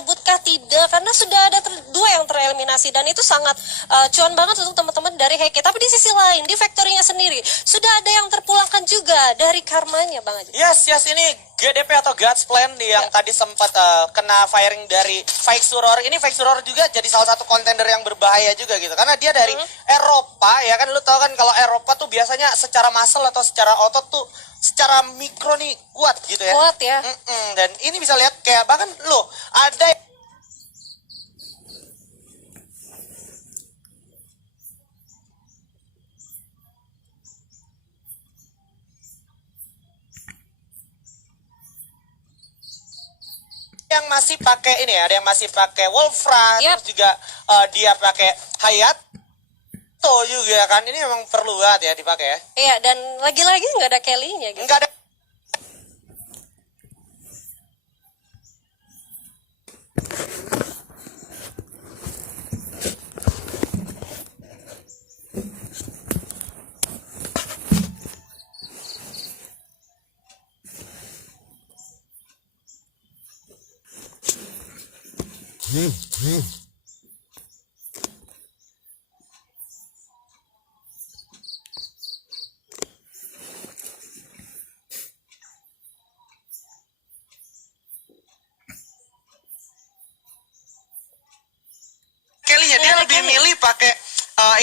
mencabutkah? Tidak, karena sudah ada dua yang tereliminasi dan itu sangat cuan banget untuk teman-teman dari Heike. Tapi di sisi lain, di Factory-nya sendiri sudah ada yang terpulangkan juga dari karmanya, Bang Haji. Yes, ini GDP atau God's Plan yang tadi sempat kena firing dari Fake Suror. Ini Fake Suror juga jadi salah satu kontender yang berbahaya juga gitu. Karena dia dari Eropa, ya kan, lu tahu kan kalau Eropa tuh biasanya secara muscle atau secara otot tuh secara mikro nih kuat gitu ya. Kuat ya. Dan ini bisa lihat kayak bahkan lo ada yang masih pakai ini ya, ada yang masih pakai Wolfram, terus juga dia pakai Hayato juga kan. Ini memang perlu banget ya dipakai ya. Iya, dan lagi-lagi nggak ada Kelly-nya gitu. Nggak ada. Kelly-nya dia lebih milih pakai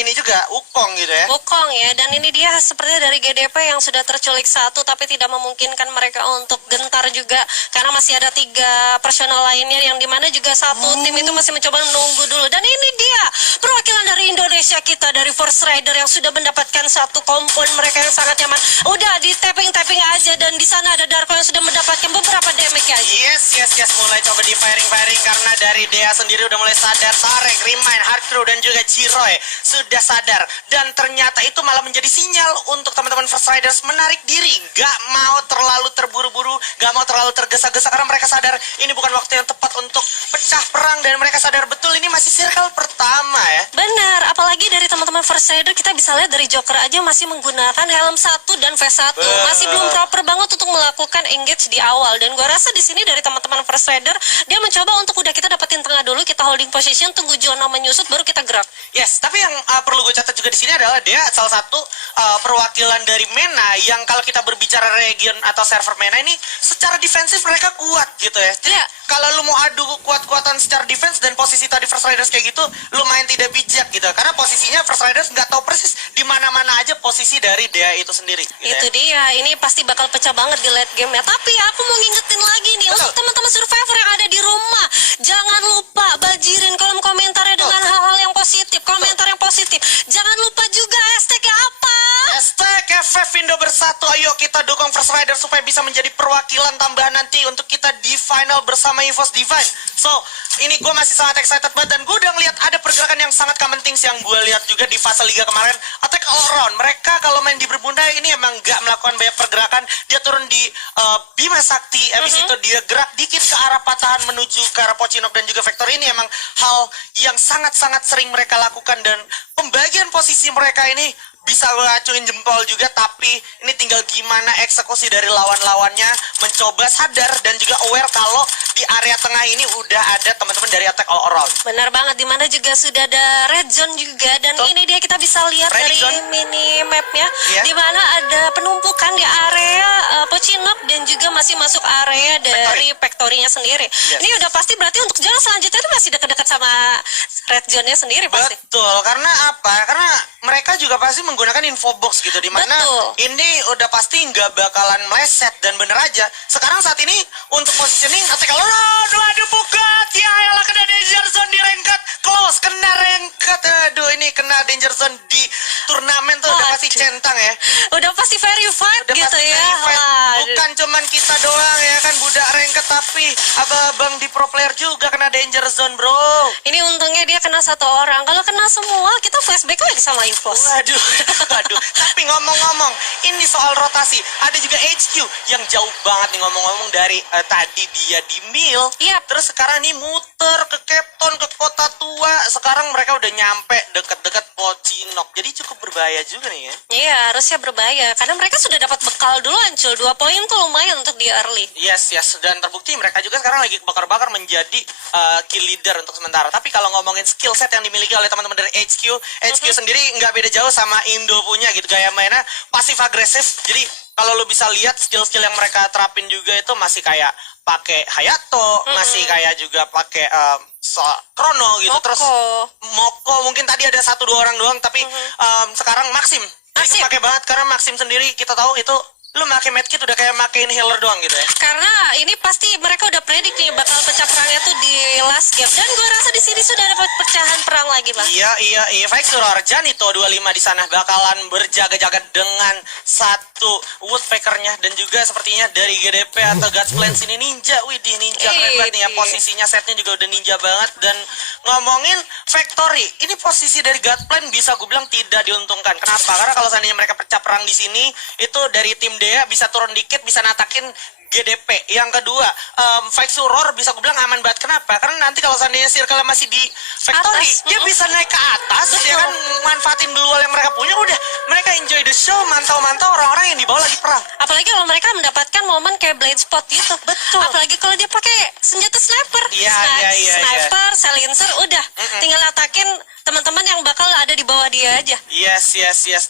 ini juga Wukong gitu ya. Wukong ya, dan ini dia sepertinya dari GDP yang sudah terculik satu tapi tidak memungkinkan mereka untuk gentar juga karena masih ada 3 personal lainnya yang dimana juga satu tim itu masih mencoba menunggu dulu. Dan ini dia perwakilan dari Indonesia kita dari Force Rider yang sudah mendapatkan satu kompon mereka yang sangat nyaman. Udah di tapping aja, dan di sana ada Darko yang sudah mendapatkan beberapa damage aja. Yes, mulai coba di firing karena dari Dea sendiri udah mulai sadar. Tarek, Remind, Hardcrew dan juga Jiroy sudah sadar, dan ternyata itu malah menjadi sinyal untuk teman-teman First Riders menarik diri, gak mau terlalu terburu-buru, gak mau terlalu tergesa-gesa karena mereka sadar ini bukan waktu yang tepat untuk pecah perang, dan mereka sadar betul ini masih circle pertama ya. Benar, apalagi dari teman-teman First Rider kita bisa lihat dari Joker aja masih menggunakan helm 1 dan V1, masih belum proper banget untuk melakukan engage di awal. Dan gua rasa di sini dari teman-teman First Rider dia mencoba untuk udah kita dapetin tengah dulu, kita holding position, tunggu Jono menyusut baru kita gerak. Yes, tapi yang perlu gue catat juga di sini adalah dia salah satu perwakilan dari MENA yang kalau kita berbicara region atau server MENA ini secara defensif mereka kuat gitu ya. Jadi kalau lu mau adu kuat-kuatan secara defense dan posisi tadi First Riders kayak gitu, lu main tidak bijak gitu. Karena posisinya First Riders nggak tahu persis di mana-mana aja posisi dari Dea itu sendiri. Gitu itu dia, ini pasti bakal pecah banget di late game ya. Tapi aku mau ngingetin lagi nih untuk teman-teman survivor yang ada di rumah, jangan lupa bajirin kolom komentarnya dengan hal-hal yang positif, komentar yang positif. Jangan lupa juga hashtagnya apa? Hashtag FF Indo Bersatu. Ayo kita dukung First Rider supaya bisa menjadi perwakilan tambahan nanti untuk kita di final bersama EVOS Divine. So, ini gue masih sangat excited banget, dan gue udah ngeliat ada pergerakan yang sanget common things yang gue lihat juga di fase liga kemarin. Attack all around. Mereka kalau main di Berbunda ini emang gak melakukan banyak pergerakan. Dia turun di Bima Sakti, habis itu dia gerak dikit ke arah patahan menuju ke arah Pocinok dan juga Vector. Ini emang hal yang sangat-sangat sering mereka lakukan, dan pembagian posisi mereka ini bisa ngacuin jempol juga, tapi ini tinggal gimana eksekusi dari lawan-lawannya mencoba sadar dan juga aware kalau di area tengah ini udah ada teman-teman dari Attack All Around. Benar banget, dimana juga sudah ada red zone juga, dan ini dia kita bisa lihat dari mini mapnya, dimana ada penumpukan di area Pocinok dan juga masih masuk area dari Factory-nya sendiri. Ini udah pasti berarti untuk jalan selanjutnya itu masih dekat-dekat sama red zone-nya sendiri pasti. Betul, karena apa? Karena mereka juga pasti menggunakan info box gitu, dimana ini udah pasti nggak bakalan meleset, dan bener aja sekarang saat ini untuk positioning Attack All Around. Waduh, bukat ya, elah kena danger zone di ranked close, kena ranked, aduh ini kena danger zone di turnamen tuh udah pasti centang ya, udah pasti verified udah gitu pasti ya bukan cuman kita doang ya kan budak ranked, tapi abang-abang di pro player juga kena danger zone bro. Ini untungnya dia kena satu orang, kalau kena semua kita flashback lagi sama EVOS. Waduh. Tapi ngomong-ngomong, ini soal rotasi, ada juga HQ yang jauh banget nih ngomong-ngomong dari tadi dia di Mil, terus sekarang nih muter ke Capton, ke Kota Tua, sekarang mereka udah nyampe deket-deket Kocinok. Jadi cukup berbahaya juga nih ya. Iya, harusnya berbahaya karena mereka sudah dapat bekal dulu Ancul. 2 poin tuh lumayan untuk di early. Yes, dan terbukti mereka juga sekarang lagi bakar-bakar menjadi kill leader untuk sementara. Tapi kalau ngomongin skill set yang dimiliki oleh teman-teman dari HQ sendiri nggak beda jauh sama Indo punya gitu. Gaya mainnya pasif agresif. Jadi kalau lu bisa lihat skill-skill yang mereka terapin juga itu masih kayak pakai Hayato, masih kayak juga pakai Chrono gitu. Terus Moko mungkin tadi ada 1-2 orang doang, tapi sekarang Maxim. Itu pakai banget karena Maxim sendiri kita tahu itu lu pakai medkit udah kayak makein healer doang gitu ya. Karena ini pasti mereka udah predik nih bakal pecah perangnya tuh di last game, dan gue rasa di sini sudah dapat pecahan perang lagi, Bang. Iya. Vexuror Janito 25 di sana bakalan berjaga-jaga dengan satu woodpeckernya, dan juga sepertinya dari GDP atau God's Plan sini ninja. Wih, di ninja keren banget nih ya, posisinya setnya juga udah ninja banget. Dan ngomongin Factory, ini posisi dari God's Plan bisa gue bilang tidak diuntungkan. Kenapa? Karena kalau seandainya mereka pecah perang di sini, itu dari tim Dea bisa turun dikit, bisa natakin GDP. Yang kedua, Vexuror bisa gue bilang aman banget. Kenapa? Karena nanti kalau seandainya circle masih di Factory, dia bisa naik ke atas. Dia kan manfaatin dual yang mereka punya. Udah, mereka enjoy the show, mantau-mantau orang-orang yang di bawah lagi perang. Apalagi kalau mereka mendapatkan momen kayak Blade Spot gitu. Betul. Apalagi kalau dia pakai senjata sniper. Iya. Sniper, silencer, udah. Tinggal atakin teman-teman yang bakal ada di bawah dia aja. Yes.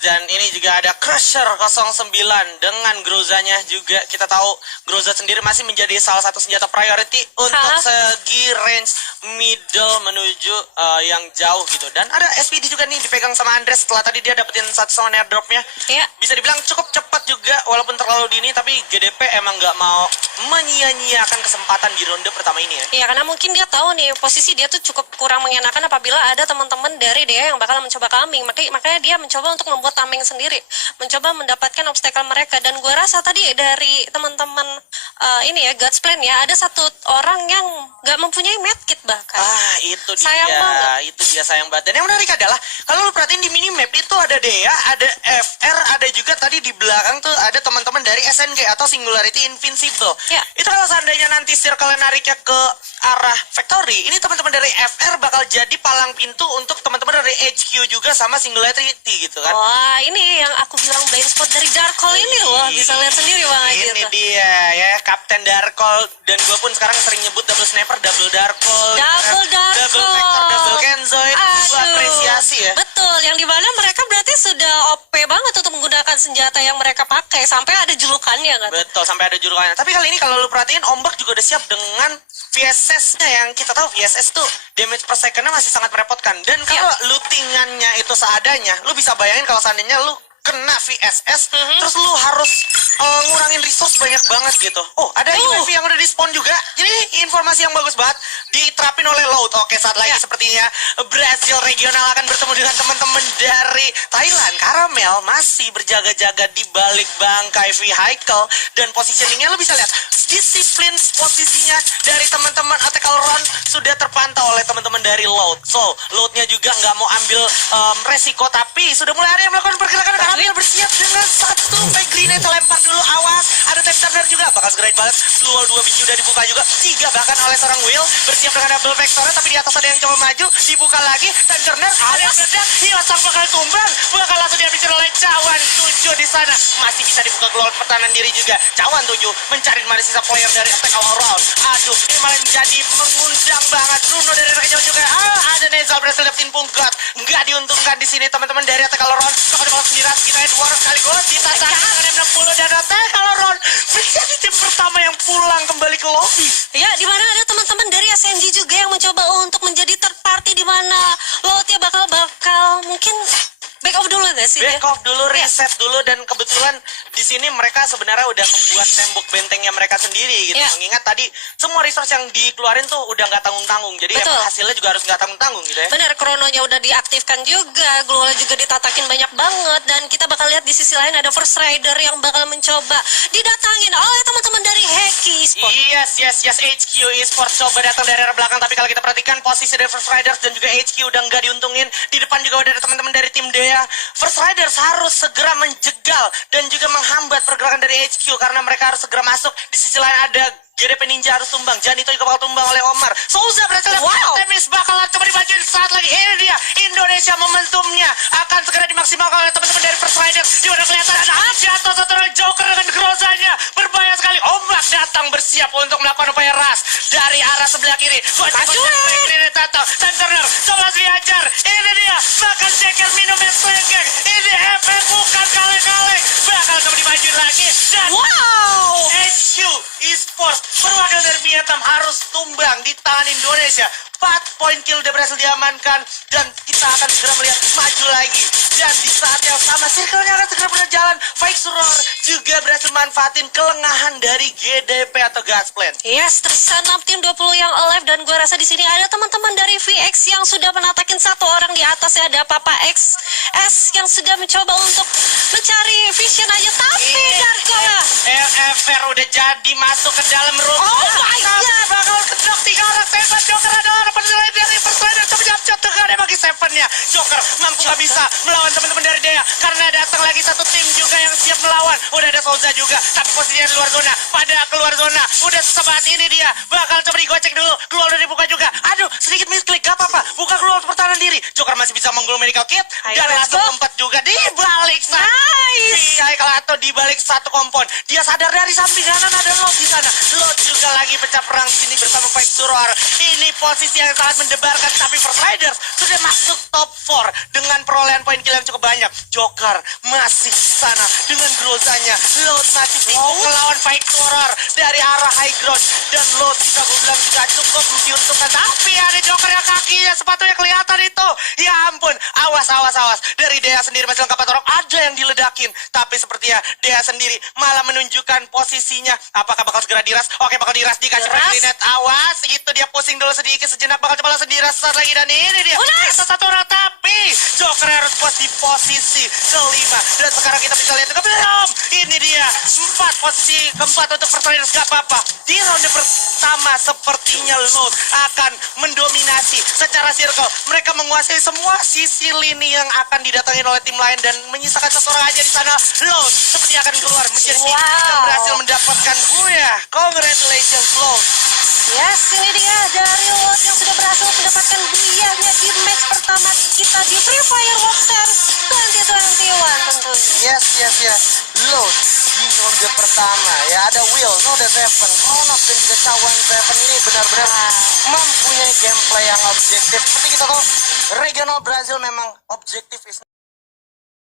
Dan ini juga ada Crusher 09 dengan Grozanya juga. Kita tahu Groza sendiri masih menjadi salah satu senjata priority untuk segi range middle menuju yang jauh gitu. Dan ada SPD juga nih dipegang sama Andres setelah tadi dia dapetin satu sound airdropnya. Iya. Bisa dibilang cukup cepat juga walaupun terlalu dini, tapi GDP emang nggak mau menyia-nyiakan kesempatan di ronde pertama ini ya. Iya, karena mungkin dia tahu nih posisi dia tuh cukup kurang mengenakan apabila ada teman-teman dari dia yang bakal mencoba coming. Makanya dia mencoba untuk membuat tameng sendiri, mencoba mendapatkan obstacle mereka. Dan gue rasa tadi dari teman-teman ini ya God's Plan ya, ada satu orang yang nggak mempunyai medkit bahkan. Itu dia. Sayang banget. Itu dia, sayang banget. Dan yang menarik adalah kalau lu perhatiin di minimap itu ada Dea, ada FR, ada juga tadi di belakang tuh ada teman-teman dari SNG atau Singularity Invincible. Ya. Itu kalau seandainya nanti circle nariknya ke arah Factory, ini teman-teman dari FR bakal jadi palang pintu untuk teman-teman dari HQ juga sama Singularity gitu kan. Wah, ini yang aku bilang blind spot dari Dark Hole ini loh, bisa lihat sendiri Bang Aji Ini tuh. dia ya, Kapten Darkol, dan gue pun sekarang sering nyebut double sniper, double Darkol, Double double Vector, double Kenzo, itu gue apresiasi ya. Betul, yang dimana mereka berarti sudah OP banget untuk menggunakan senjata yang mereka pakai, sampai ada julukannya kan. Betul, sampai ada julukannya. Tapi kali ini kalau lu perhatiin, Ombak juga udah siap dengan VSS-nya, yang kita tahu VSS tuh damage per second-nya masih sangat merepotkan. Dan kalau lootingannya itu seadanya, lu bisa bayangin kalau seandainya lu kena VSS, terus lu harus ngurangin resource banyak banget gitu. Oh, ada UAV yang udah di spawn juga. Jadi informasi yang bagus banget diterapin oleh Loud. Oke, saat lagi sepertinya Brazil regional akan bertemu dengan teman-teman dari Thailand. Karamel masih berjaga-jaga di balik bangkai vehicle, dan positioningnya lu bisa lihat disiplin posisinya dari teman-teman Attackal Ron sudah terpantau oleh teman-teman dari Loud. So, Loudnya juga nggak mau ambil resiko, tapi sudah mulai ada yang melakukan pergerakan. Karamel bersiap dengan satu fake grenade, lempar dulu, awas, ada tap turner juga, bakal segera balas. Dual 2 biji udah dibuka juga, 3 bahkan oleh seorang Will, bersiap dengan double vectornya, tapi di atas ada yang coba maju, dibuka lagi, dan turner, ada yang meledak, hilang bakal tumbang, bakal langsung dihabisin oleh Cawan 7 di sana. Masih bisa dibuka keluar pertahanan diri juga. Cawan 7 mencari mana sisa player dari attack all round. Aduh, ini malah jadi mengundang banget. Bruno dari anak kecil juga. Ada Nezal berhasil dapetin punggat. Nggak diuntungkan di sini teman-teman dari attack all round. Bakal dibalas sendiri, kita Edward sekaligus ditatang dengan M60 dan attack all round menjadi tim pertama yang pulang kembali ke lobby. Ya, di mana ada teman-teman dari SNG juga yang mencoba untuk menjadi third party, di mana Loudnya bakal mungkin back off dulu gak sih? Back off dulu, reset dulu, dan kebetulan di sini mereka sebenarnya udah membuat tembok bentengnya mereka sendiri gitu. Mengingat tadi semua resource yang dikeluarin tuh udah nggak tanggung-tanggung, jadi emang hasilnya juga harus nggak tanggung-tanggung gitu ya. Benar, krononya udah diaktifkan juga, global juga ditatakin banyak banget, dan kita bakal lihat di sisi lain ada First Rider yang bakal mencoba didatangin oleh teman-teman dari Heki Esports. Yes, HQ Esports coba datang dari arah belakang, tapi kalau kita perhatikan posisi dari First Riders dan juga HQ udah nggak diuntungin. Di depan juga udah ada teman-teman dari tim Dea. First Riders harus segera menjegal dan juga menghambat pergerakan dari HQ karena mereka harus segera masuk. Di sisi lain ada GDP Ninja harus tumbang, Janito juga bakal tumbang oleh Omar. Souza berhasil. Temis bakalan coba dibacain saat lagi. Ini dia Indonesia Indonesia. Momentumnya akan segera dimaksimalkan oleh teman-teman dari First Riders. Di mana kelihatan ada jatuh satu orang Joker dengan grozanya. Berbahaya sekali. Ombak datang bersiap untuk melakukan upaya ras dari arah sebelah kiri. Dan Turner coba dihajar. Ini dia makan ceker minum es lengkeng. Ini efek bukan kaleng-kaleng. Bakal coba dimajuin lagi. Dan Wow. HU Esports perwakilan dari Vietnam harus tumbang di tangan Indonesia. 4 poin kill udah berhasil diamankan dan kita akan segera melihat maju lagi. Dan di saat yang sama circle-nya akan segera berjalan. Fake Suror juga berhasil manfaatin kelengahan dari GDP atau Gasplan. Yes, tersisa 6 tim 20 yang alive dan gue rasa di sini ada teman-teman dari VX yang sudah menatakin satu orang di atasnya. Ada Papa XS yang sudah mencoba untuk mencari vision aja, tapi Darko LFR udah jadi masuk ke dalam rumah. Oh my God. Bakal kedok 3 orang Seven. Joker adalah penilaian dari First Riders. Coba jump dengan bagi Seven-nya. Joker mampu gak bisa melawan teman-teman dari Dea karena datang lagi satu tim juga yang siap melawan. Udah ada Souza juga, tapi posisinya di luar zona. Pada keluar zona, udah sesaat ini dia bakal coba digocek dulu. Keluar udah dibuka juga. Aduh, sedikit misklik, gak apa-apa. Buka keluar pertahanan diri. Joker masih bisa menggulung medical kit dan langsung lompat juga di balik sana. Nice. Atau di balik satu kompon. Dia sadar dari samping kanan ada Lot di sana. Lot juga lagi pecah perang di sini bersama Fake Suror. Ini posisi yang sangat mendebarkan, tapi First Riders sudah masuk top 4 dengan perolehan poin kill yang cukup banyak. Joker masih di sana dengan grozanya. Lot masih bingung melawan Fake Suror dari arah high ground dan Lot bisa gue bilang juga cukup diuntungkan. Tapi ada Joker yang kakinya sepatunya kelihatan itu. Ya ampun, awas. Dari Dea sendiri masih lengkap Torok, ada yang diledakin. Tapi sepertinya Dea sendiri malah menunjukkan posisinya. Apakah bakal segera diras? Oke, bakal diras, dikasih net. Awas, itu dia pusing dulu sedikit sejenak, bakal coba langsung diras lagi. Dan ini dia satu orang, tapi Joker harus pos di posisi kelima. Dan sekarang kita bisa lihat juga belum. Ini dia posisi keempat untuk First Riders. Gak apa-apa. Di ronde pertama sepertinya Lot akan mendominasi secara circle. Mereka menguasai semua sisi lini yang akan didatangin oleh tim lain dan menyisakan satu orang aja di sana. Lot seperti akan keluar menjadi tim yang berhasil mendapatkan buya. Congratulations Lot. Yes, ini dia dari Lot yang sudah berhasil mendapatkan buyanya di match pertama kita di Free Fire World Series 2021 tentunya. Yes. Lot di ronde pertama ya ada Will, Noda Seven, Kronos dan juga Cawan Seven ini benar-benar mempunyai gameplay yang objektif. Seperti kita tahu, regional Brazil memang objektif is